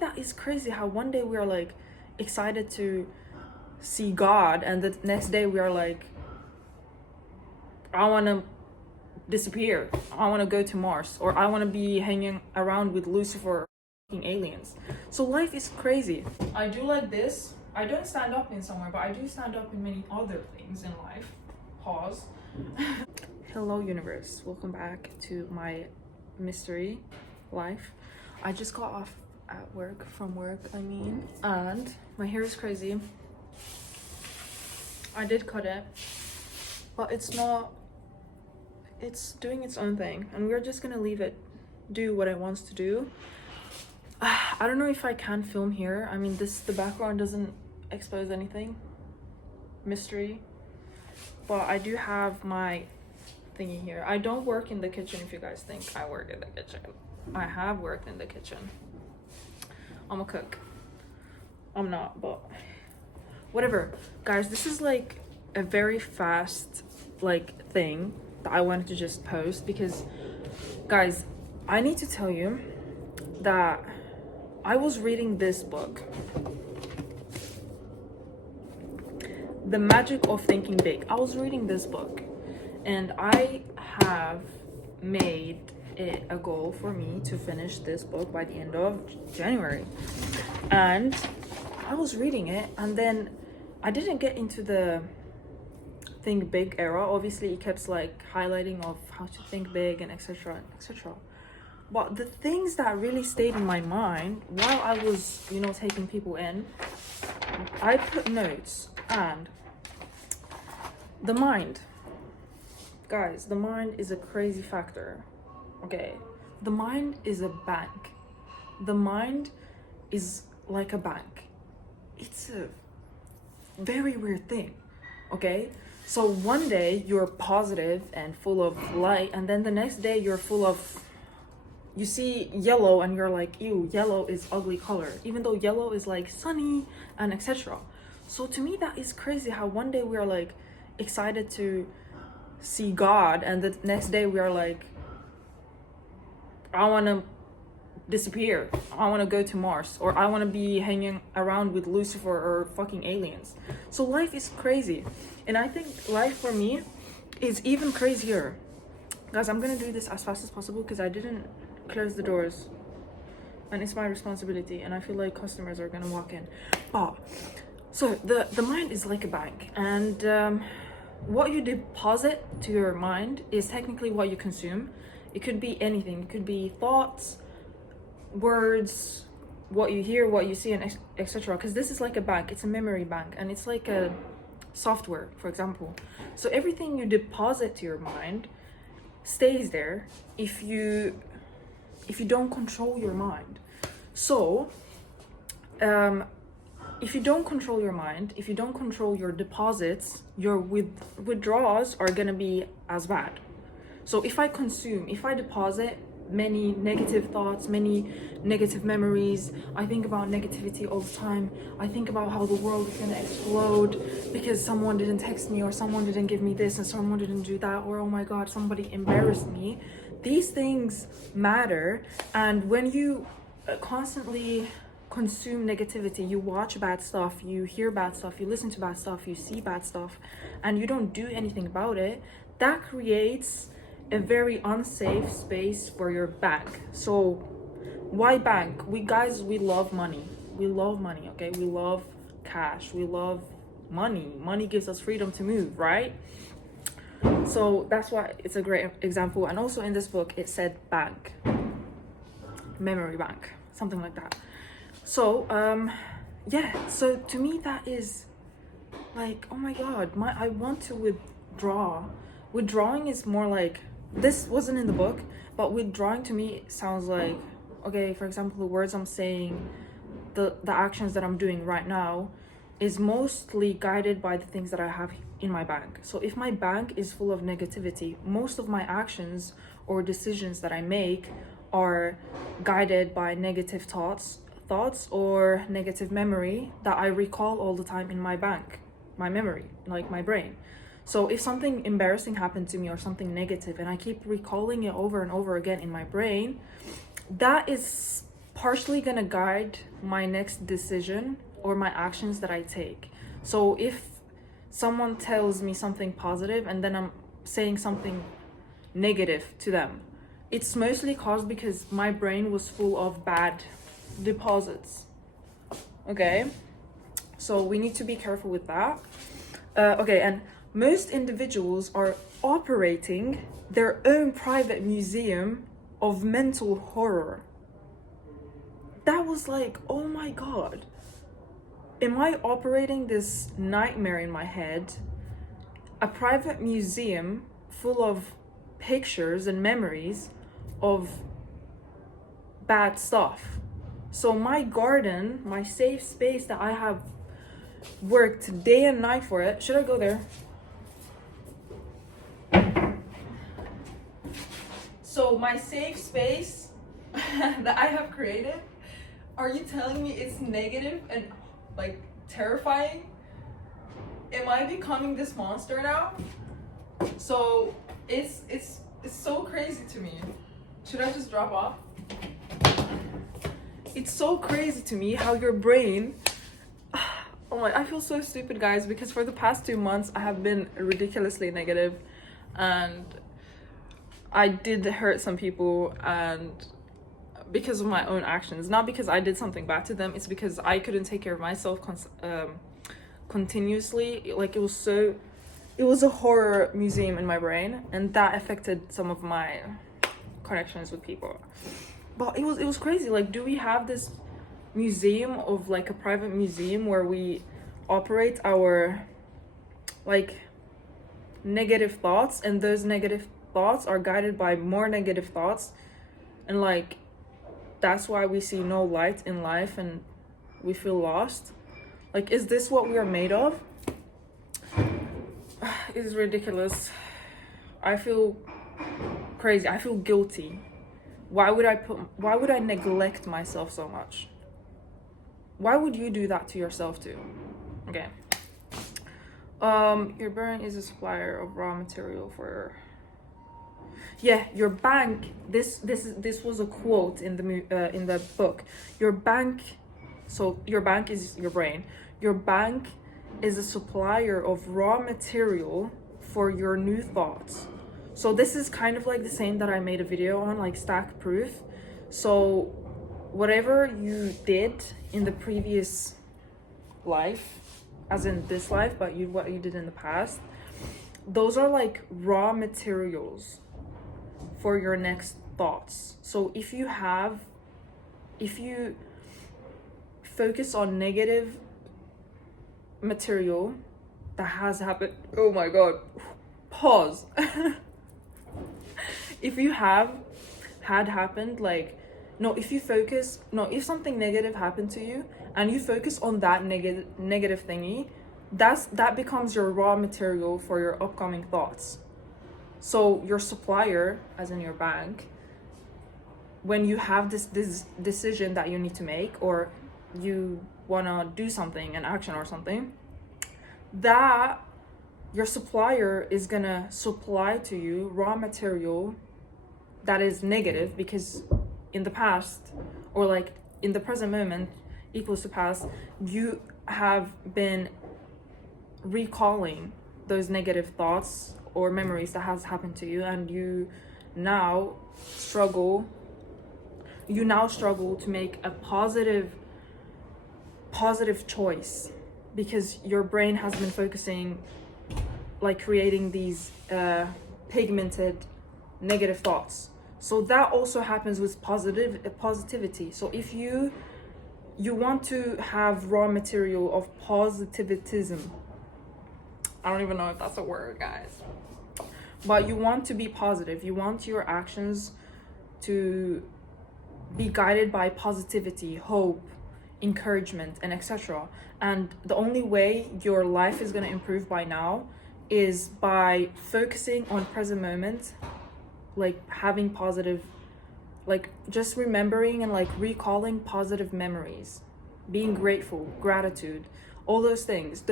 that is crazy how one day we are like excited to see God, and the next day we are like, I want to disappear, I want to go to Mars, or I want to be hanging around with Lucifer aliens. So life is crazy. I do like this. I don't stand up in somewhere, but I do stand up in many other things in life. Pause. Hello universe, welcome back to my mystery life. I just got off at work, from work I mean, and my hair is crazy. I did cut it, but it's doing its own thing, and we're just gonna leave it do what it wants to do. I don't know if I can film here. I mean, the background doesn't expose anything. Mystery. But I do have my thingy here. I don't work in the kitchen if you guys think I work in the kitchen. I have worked in the kitchen. I'm a cook. I'm not, but whatever. Guys, this is like a very fast thing that I wanted to just post because, guys, I need to tell you that I was reading this book, The Magic of Thinking Big. I was reading this book, and I have made it a goal for me to finish this book by the end of January. And I was reading it, and then I didn't get into the think big era. Obviously, it kept like highlighting of how to think big and etc, etc. But the things that really stayed in my mind while I was, taking people in, I put notes. And the mind, guys, the mind is a crazy factor. Okay, the mind is a bank. The mind is like a bank. It's a very weird thing. Okay, so one day you're positive and full of light, and then the next day you're full of, you see yellow and you're like, ew, yellow is ugly color, even though yellow is like sunny and etc. So to me that is crazy how one day we are like excited to see God, and the next day we are like, I want to disappear, I want to go to Mars, or I want to be hanging around with Lucifer or fucking aliens. So life is crazy, and I think life for me is even crazier. Guys, I'm gonna do this as fast as possible because I didn't close the doors, and it's my responsibility, and I feel like customers are gonna walk in. But so the mind is like a bank, and what you deposit to your mind is technically what you consume. It could be anything. It could be thoughts, words, what you hear, what you see, and etc. Because this is like a bank. It's a memory bank, and it's like a software, for example. So everything you deposit to your mind stays there if you don't control your mind. So if you don't control your mind, if you don't control your deposits, your withdrawals are gonna be as bad. So if I deposit many negative thoughts, many negative memories, I think about negativity all the time. I think about how the world is gonna explode because someone didn't text me, or someone didn't give me this, and someone didn't do that, or oh my god, somebody embarrassed me. These things matter, and when you constantly consume negativity, you watch bad stuff, you hear bad stuff, you listen to bad stuff, you see bad stuff, and you don't do anything about it, that creates a very unsafe space for your bank. So why bank? We love money. We love money, okay? We love cash. We love money. Money gives us freedom to move, right? So that's why it's a great example. And also in this book, it said bank, memory bank, something like that. So, yeah, so to me that is like, oh my god, I want to withdraw. Withdrawing is more like, this wasn't in the book, but withdrawing to me sounds like, okay, for example, the words I'm saying, the actions that I'm doing right now is mostly guided by the things that I have in my bank. So if my bank is full of negativity, most of my actions or decisions that I make are guided by negative thoughts or negative memory that I recall all the time in my bank, my memory, like my brain. So if something embarrassing happened to me or something negative, and I keep recalling it over and over again in my brain, that is partially gonna guide my next decision or my actions that I take. So if someone tells me something positive and then I'm saying something negative to them, it's mostly caused because my brain was full of bad deposits. Okay, so we need to be careful with that. Okay, and most individuals are operating their own private museum of mental horror. That was like, oh my god, am I operating this nightmare in my head? A private museum full of pictures and memories of bad stuff. So my garden, my safe space that I have worked day and night for it. Should I go there? So my safe space that I have created, are you telling me it's negative and like terrifying? Am I becoming this monster now? So it's so crazy to me. Should I just drop off? It's so crazy to me how your brain, oh my, I feel so stupid, guys, because for the past 2 months I have been ridiculously negative and I did hurt some people, and because of my own actions, not because I did something bad to them. It's because I couldn't take care of myself continuously. Like it was a horror museum in my brain, and that affected some of my connections with people. But it was crazy. Like, do we have this museum of like a private museum where we operate our like negative thoughts, and those negative thoughts are guided by more negative thoughts, and like that's why we see no light in life and we feel lost? Like, is this what we are made of? It is ridiculous. I feel crazy. I feel guilty. Why would I neglect myself so much? Why would you do that to yourself too? Okay. Your brain is a supplier of raw material for. Yeah, your bank. This was a quote in the book. Your bank. So your bank is your brain. Your bank is a supplier of raw material for your new thoughts. So this is kind of like the same that I made a video on, like stack proof. So whatever you did in the previous life, as in this life, but what you did in the past, those are like raw materials for your next thoughts. So if you focus on negative material that has happened, oh my god, pause. If you had happened, like, no, if something negative happened to you and you focus on that negative thingy, that becomes your raw material for your upcoming thoughts. So your supplier, as in your bank, when you have this decision that you need to make, or you want to do something, an action or something, that your supplier is gonna supply to you raw material that is negative, because in the past, or like in the present moment equals to past, you have been recalling those negative thoughts or memories that has happened to you, and you now struggle to make a positive choice, because your brain has been focusing, like creating these pigmented negative thoughts. So that also happens with positivity. So if you want to have raw material of positivism, I don't even know if that's a word, guys, but you want to be positive, you want your actions to be guided by positivity, hope, encouragement, and etc. And the only way your life is going to improve by now is by focusing on present moment, like having positive, like just remembering and like recalling positive memories, being grateful, gratitude, all those things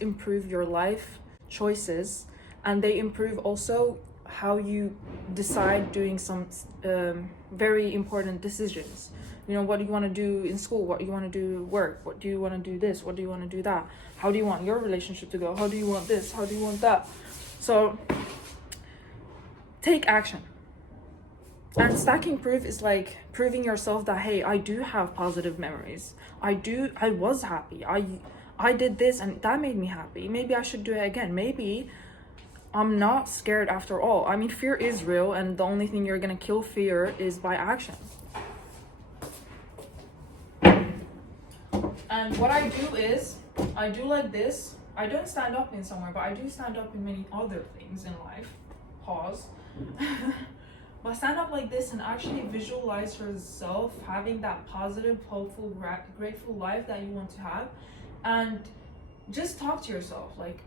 improve your life choices, and they improve also how you decide doing some very important decisions. You know, what do you want to do in school? What do you want to do work? What do you want to do this? What do you want to do that? How do you want your relationship to go? How do you want this? How do you want that? So take action. And stacking proof is like proving yourself that, hey, I do have positive memories. I was happy. I did this and that made me happy. Maybe I should do it again. Maybe I'm not scared after all. I mean, fear is real, and the only thing you're gonna kill fear is by action. And what I do is, I do like this. I don't stand up in somewhere, but I do stand up in many other things in life. Pause. But stand up like this and actually visualize yourself having that positive, hopeful, grateful life that you want to have. And just talk to yourself. Like,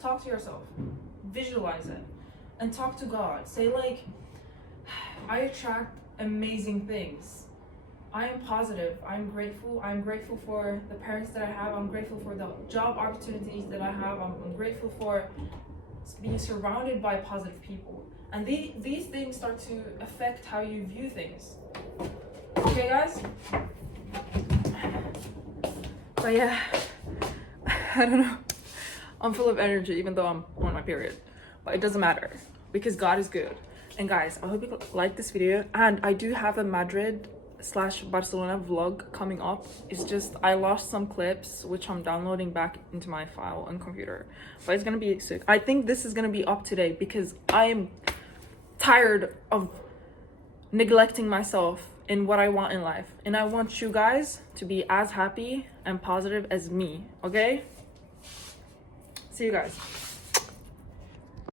talk to yourself. Visualize it. And talk to God. Say like, I attract amazing things. I am positive. I'm grateful. I'm grateful for the parents that I have. I'm grateful for the job opportunities that I have. I'm grateful for being surrounded by positive people. And these things start to affect how you view things. Okay, guys? But yeah, I don't know. I'm full of energy even though I'm on my period. But it doesn't matter because God is good. And guys, I hope you like this video. And I do have a Madrid/Barcelona vlog coming up. It's just I lost some clips which I'm downloading back into my file on computer, but it's gonna be sick. I think this is gonna be up to date because I'm tired of neglecting myself in what I want in life, and I want you guys to be as happy and positive as me. Okay, see you guys.